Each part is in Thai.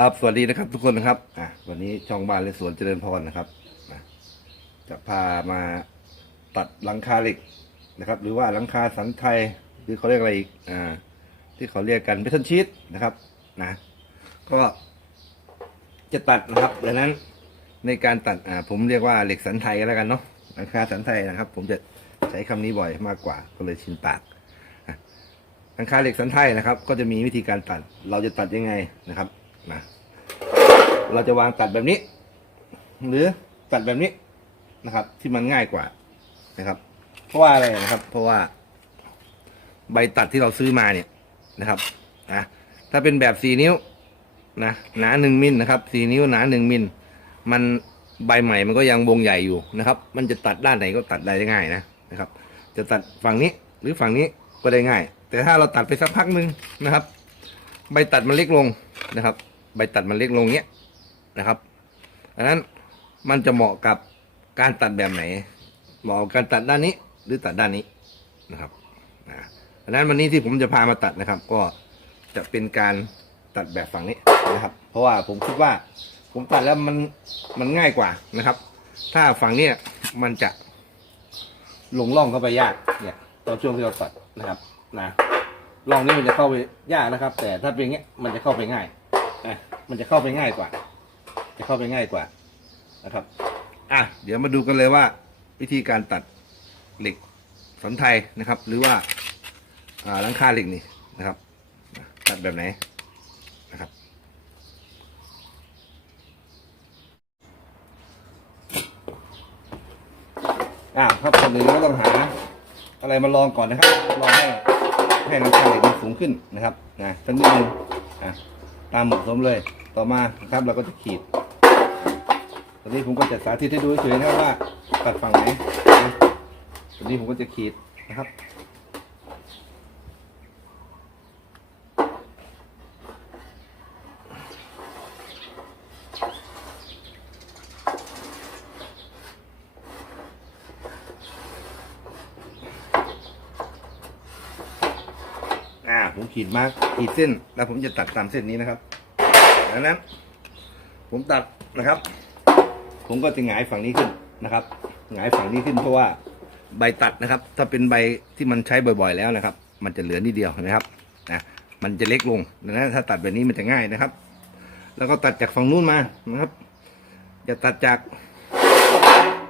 ครับ สวัสดีนะครับทุกคนนะครับ อะ วันนี้ช่องบ้านและสวนเจริญพรนะครับอะจะพามาตัดหลังคาเหล็กนะครับ หรือว่าหลังคาสันไทยหรือเขาเรียกอะไรอีก อ่า ที่เขาเรียกกันเบทันชีตนะครับ นะ ก็จะตัดนะครับดังนั้นในการตัด อ่า ผมเรียกว่าเหล็กสันไทยก็แล้วกันเนาะ หลังคาสันไทยนะครับ ผมจะใช้คำนี้บ่อยมากกว่า ก็เลยชินปากหลังคาเหล็กสันไทยนะครับ ก็จะมีวิธีการตัด เราจะตัดยังไงนะครับ นะเราจะวางตัดแบบนี้ หรือตัดแบบนี้นะครับ ที่มันง่ายกว่านะครับ เพราะว่าอะไรนะครับ เพราะว่า ใบตัดที่เราซื้อมาเนี่ยนะครับนะถ้าเป็นแบบสี่นิ้วนะหนาหนึ่งมิลนะครับสี่นิ้วหนาหนึ่งมิลมันใบใหม่มันก็ยังวงใหญ่อยู่นะครับ มันจะตัดด้านไหนก็ตัดได้ง่ายนะนะครับ จะตัดฝั่งนี้หรือฝั่งนี้ก็ได้ง่าย แต่ถ้าเราตัดไปสักพักหนึ่งนะครับ ใบตัดมันเล็กลงนะครับ ใบตัดมันเล็กลงเนี้ยนะครับอันนั้นมันจะเหมาะกับการตัดแบบไหน เหมาะกับการตัดด้านนี้หรือตัดด้านนี้นะครับนะอันนั้นวันนี้ที่ผมจะพามาตัดนะครับ ก็จะเป็นการตัดแบบฝั่งนี้นะครับ เพราะว่าผมคิดว่าผมตัดแล้วมันมันง่ายกว่านะครับ ถ้าฝั่งเนี้ยมันจะลงร่องเข้าไปยากเนี่ยตอนช่วงที่เราตัดนะครับนะร่องนี้มันจะเข้าไปยากนะครับ แต่ถ้าเป็นอย่างเงี้ยมันจะเข้าไปง่าย นะมันจะเข้าไปง่ายกว่า จะเข้าไปง่ายกว่านะครับ อะเดี๋ยวมาดูกันเลยว่า วิธีการตัดเหล็กสันไทยนะครับ หรือว่าอ่าหลังคาเหล็กนี่นะครับ ตัดแบบไหนนะครับ อ่าครับคนอื่นก็ต้องหา อะไรมาลองก่อนนะครับลองให้ให้น้ำคาเหล็กมันสูงขึ้นนะครับนะสักนิดนึงอะ ตามเหมาะสมเลย ต่อมานะครับเราก็จะขีด ตอนนี้ผมก็จะสาธิตให้ดูเฉยๆนะครับว่าตัดฝั่งไหนตอนนี้ผมก็จะขีดนะครับ ผมขีดมาร์กขีดเส้น แล้วผมจะตัดตามเส้นนี้นะครับดังนั้น ผมตัดนะครับ ผมก็จะหงายฝั่งนี้ขึ้นนะครับหงายฝั่งนี้ขึ้นเพราะว่าใบตัดนะครับ ถ้าเป็นใบที่มันใช้บ่อยๆแล้วนะครับ มันจะเหลือนิดเดียวนะครับนะมันจะเล็กลงดังนั้นถ้าตัดแบบนี้มันจะง่ายนะครับ แล้วก็ตัดจากฝั่งนู้นมานะครับอย่าตัดจาก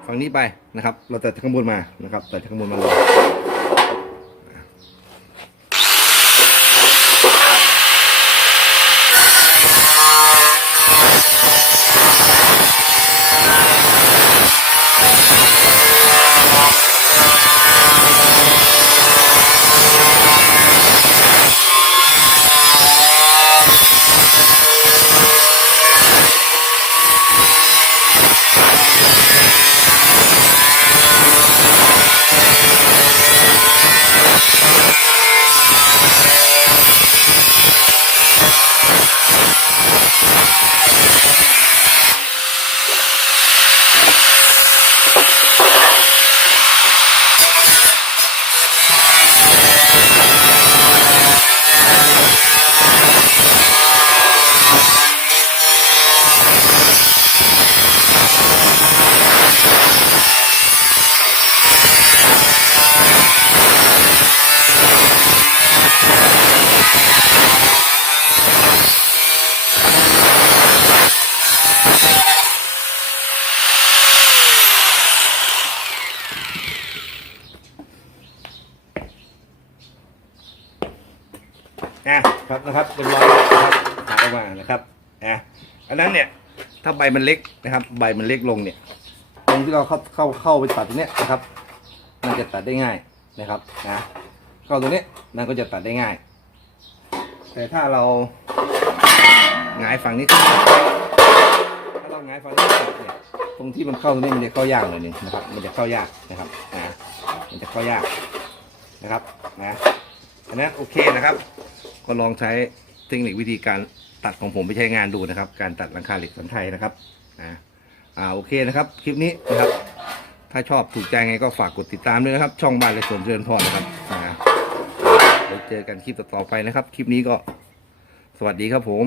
ฝั่งนี้ไปนะครับ เราตัดจากข้างบนมานะครับ ตัดจากข้างบนมาเลย อะครับนะครับเป็นร้อยนะครับหาออกมานะครับอะอันนั้นเนี่ยถ้าใบมันเล็กนะครับ ใบมันเล็กลงเนี่ย ตรงที่เราเข้าเข้าเข้าไปตัดตรงเนี้ยนะครับ มันจะตัดได้ง่ายนะครับนะเข้าตรงเนี้ยมันก็จะตัดได้ง่าย แต่ถ้าเราหงายฝั่งนี้ขึ้นถ้าเราหงายฝั่งนี้ตัดเนี่ยตรงที่มันเข้าตรงนี้มันจะเข้ายากหน่อยนึงนะครับ มันจะเข้ายากนะครับนะมันจะเข้ายากนะครับนะอันนั้นโอเคนะครับ ก็ลองใช้เทคนิควิธีการตัดของผมไปใช้งานดูนะครับ การตัดหลังคาเหล็กสันไทยนะครับนะอ่าโอเคนะครับ คลิปนี้นะครับ ถ้าชอบถูกใจไงก็ฝากกดติดตามด้วยนะครับ ช่องบ้านเลยสวนเชิญพรนะครับนะเดี๋ยวเจอกันคลิปต่อไปนะครับ คลิปนี้ก็สวัสดีครับผม